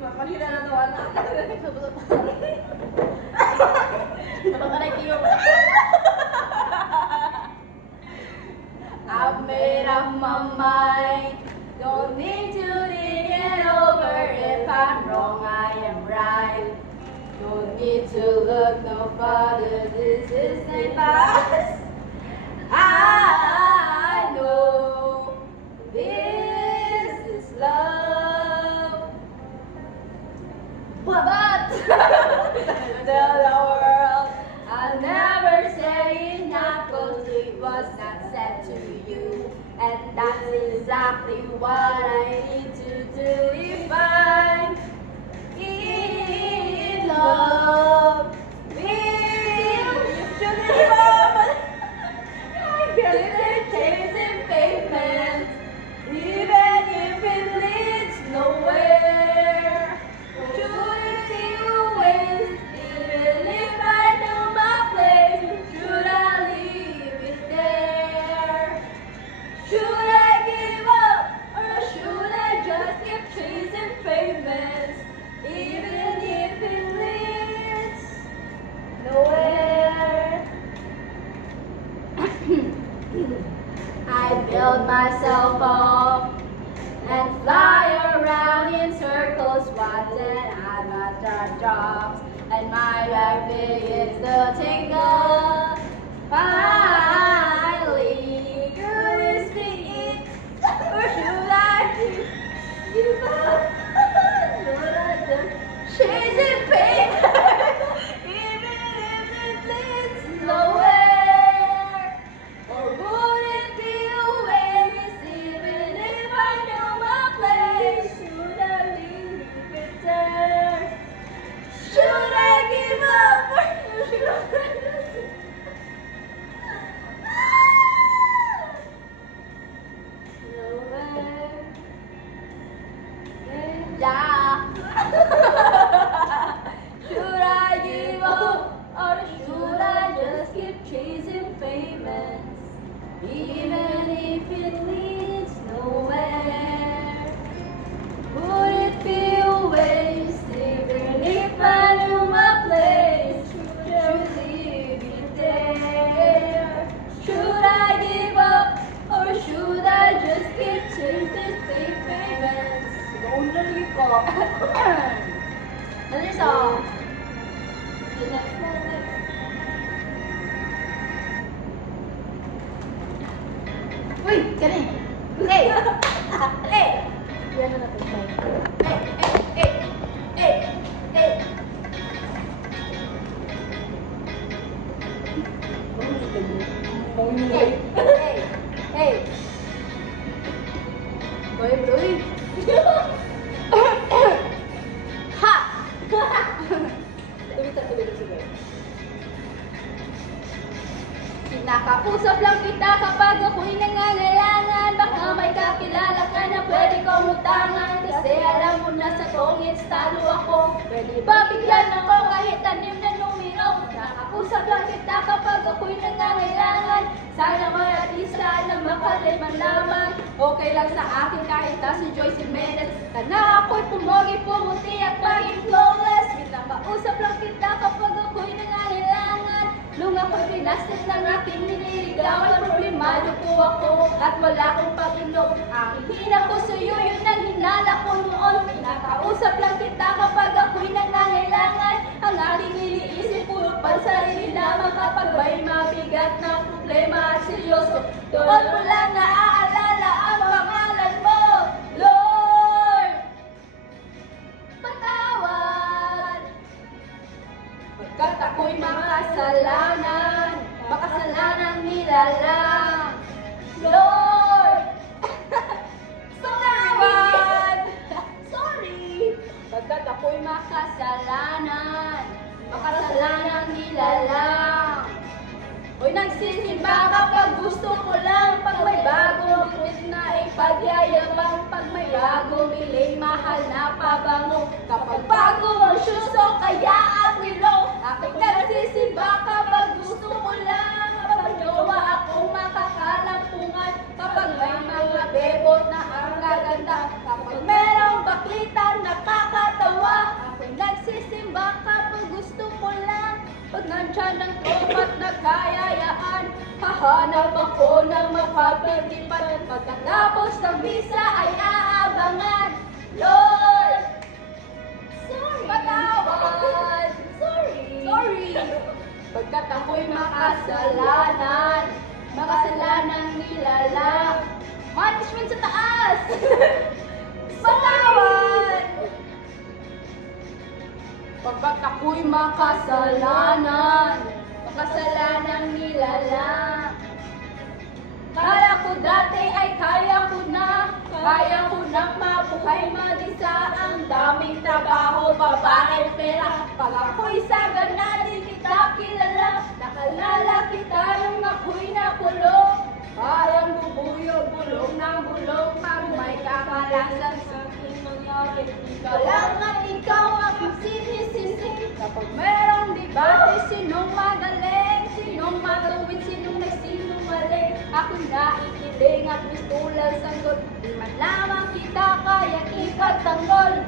Makakita na nawa na. I've made up my mind. Don't need to think it over. If I'm wrong, I am right. Don't need to look no further. This is the past. I know this is love. But tell the world I'll never say it not, 'cause it was not said to you. And that's exactly what I need to do if I'm in love with you. Chasing pavements, even if it leads nowhere. Should it be a waste, even if I know my place? Should I leave it there? Should I give up, or should I just keep chasing pavements, even if it leads nowhere? I build myself up and fly around in circles, watching other drops, and my life begins to tingle. Finally, could this be it, or should I give up? Should I just chase it, baby, even if it leads nowhere? Or would it be a waste, even if I know my place? Should I leave it there? Should I give up, or should I just... Nowhere. Yeah. Should I give up, or should I just keep chasing pavements, even if it leads nowhere? Would it be a waste, even if I knew my place? Should I leave it there? Should I give up, or should I just keep chasing pavements? Only ko. Another song. The next moment. Uy! Galing! Hey! Hey! Yan na natin tayo. Hey! Hey! Hey! Hey! Hey! Hey! Hey! Boy, boy! Ha! Tuloy siguro. Kinakausap lang kita kapag ako'y nangangailangan. Baka may kakilala ka na pwede kong utangan. Kasi alam mo na sa tongits talo ako. Pwede ba bigyan ako kahit tanim na numero? Kinakausap lang kita kapag ako'y nangangailangan. Sana may artista na makaliman lamang. Okay lang sa akin kahit na si Joyce Jimenez. Sana ako'y pumogi, pumuti at maging flawless. Kinakausap lang kita kapag ako'y nangangailangan. Nung ako'y pinastit ng aking nililigawan, problemado po ako at wala akong pag-inom. Ang hina ko sa'yo, yun ang hinala ko noon. Kinakausap lang kita kapag ako'y nangangailangan. Ang aking iniisip, puro pansarili lamang kapag may mabigat na problema at seryoso. Doon mo lang naaalala ang pangalan mo, Lord! Patawad! Pagkat ako'y makasalanan, makasalanan nilalang, Lord! Patawad! Sorry! Pagkat ako'y makasalanan, makasalanan nilalang. Hoy, nagsisimba kapag gusto ko lang. Pag may bagong bitbit na ipagyayabang. Pag may bagong biling mahal na pabango. Kapag bago ang shoes o kaya ang willow. Aking nagsisimba kapag gusto ko lang. Kapag jowa akong makakalampungan. Kapag may mga nandyan ang tropa't nagkayayaan. Hahanap ako ng mapagpipilipan. Pagkatapos ng visa ay aabangan. Lord! Sorry! Patawad! Sorry! Pagkat ako'y makasalanan nilalang. Management sa taas! Patawad! Pagkat ako'y makasalanan nilalang. Kala ko dati ay kaya ko nang mabuhay mag-isa. Ang daming trabaho, babae, pera. Pag ako'y sagana, di kita kilala. Nakalala kita nung ako'y nakulong. Parang bubuyog, bulong ng bulong. Pag may kakalasan sa aking nangyari, ikaw lang at ikaw ang sinisisi. Kapag merong debate, sinong magaling? Sinong matuwid, sinong nagsinungaling? Ako'y naikiling at mistulang sanggol. Di man lamang kita kaya ipagtanggol.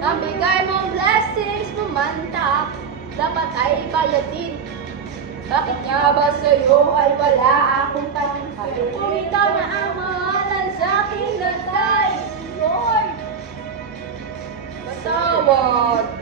Nabigay mong blessings kumanta, dapat ay bayadin. Bakit nga ba sa'yo ay wala akong tanghal? Kung ikaw na ang mahalan sa aking lantay, Lord, patawad.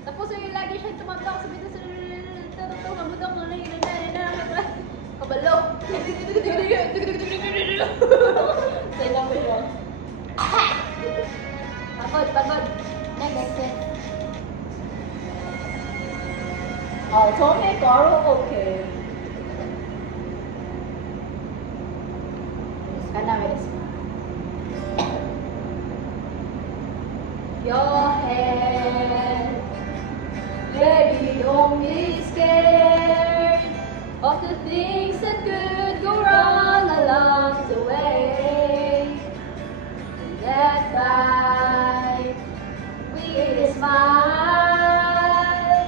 Tapos yung lagi siya tumatak sa bito sa kabutang mo na yun na kabalo. Sila mo yun. Pagod. Next. Tommy, Garo, okay. Cannabis. Your head, baby, don't be scared of the things that could go wrong along the way. Get by with a smile.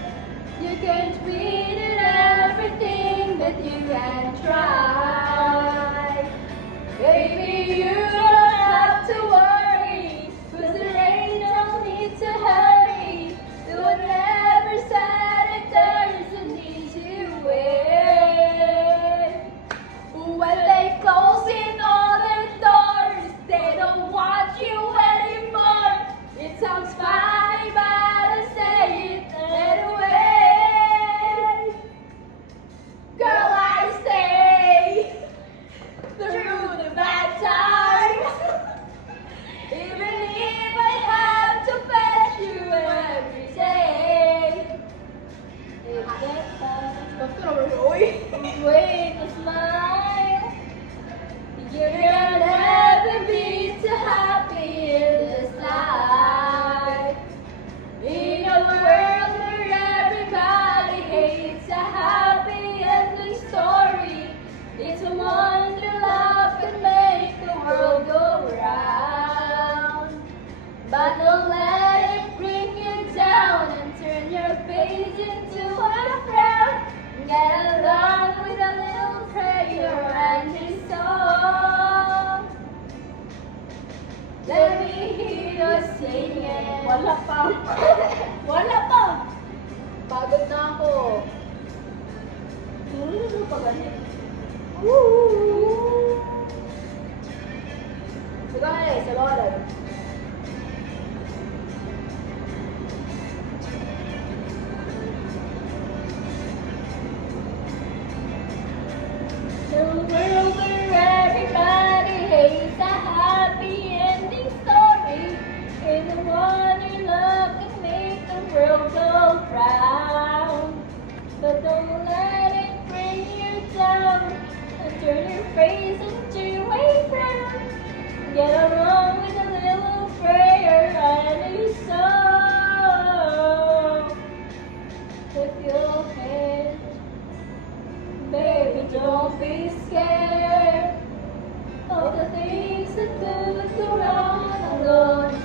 You can tweet at everything that you can try. Baby, you don't have to worry, 'cause the rain don't need to hurry. Do whatever side it turns, it needs you in. When they close in all their doors, they don't want you anymore. It sounds funny, but I say it anyway. Girl, I stay through the bad times, even if I have to fetch you every day. Wait a smile. You'll never be too happy in this life. In a world where everybody hates a happy ending story, it's a wonder love can make the world go round. But don't let it bring you down and turn your face into a frown. Get along with a little prayer and a song. Let me hear you singing. Wala pa. Pagod na ako. Pagalit. Sabaw. The world where everybody hates a happy ending story is the one you love can make the world go round. But don't let it bring you down and turn your face into a frown. Get along with a little prayer and a song. With your head, baby, don't be scared of the things that could go wrong along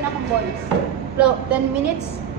rin akong boys. 10 minutes?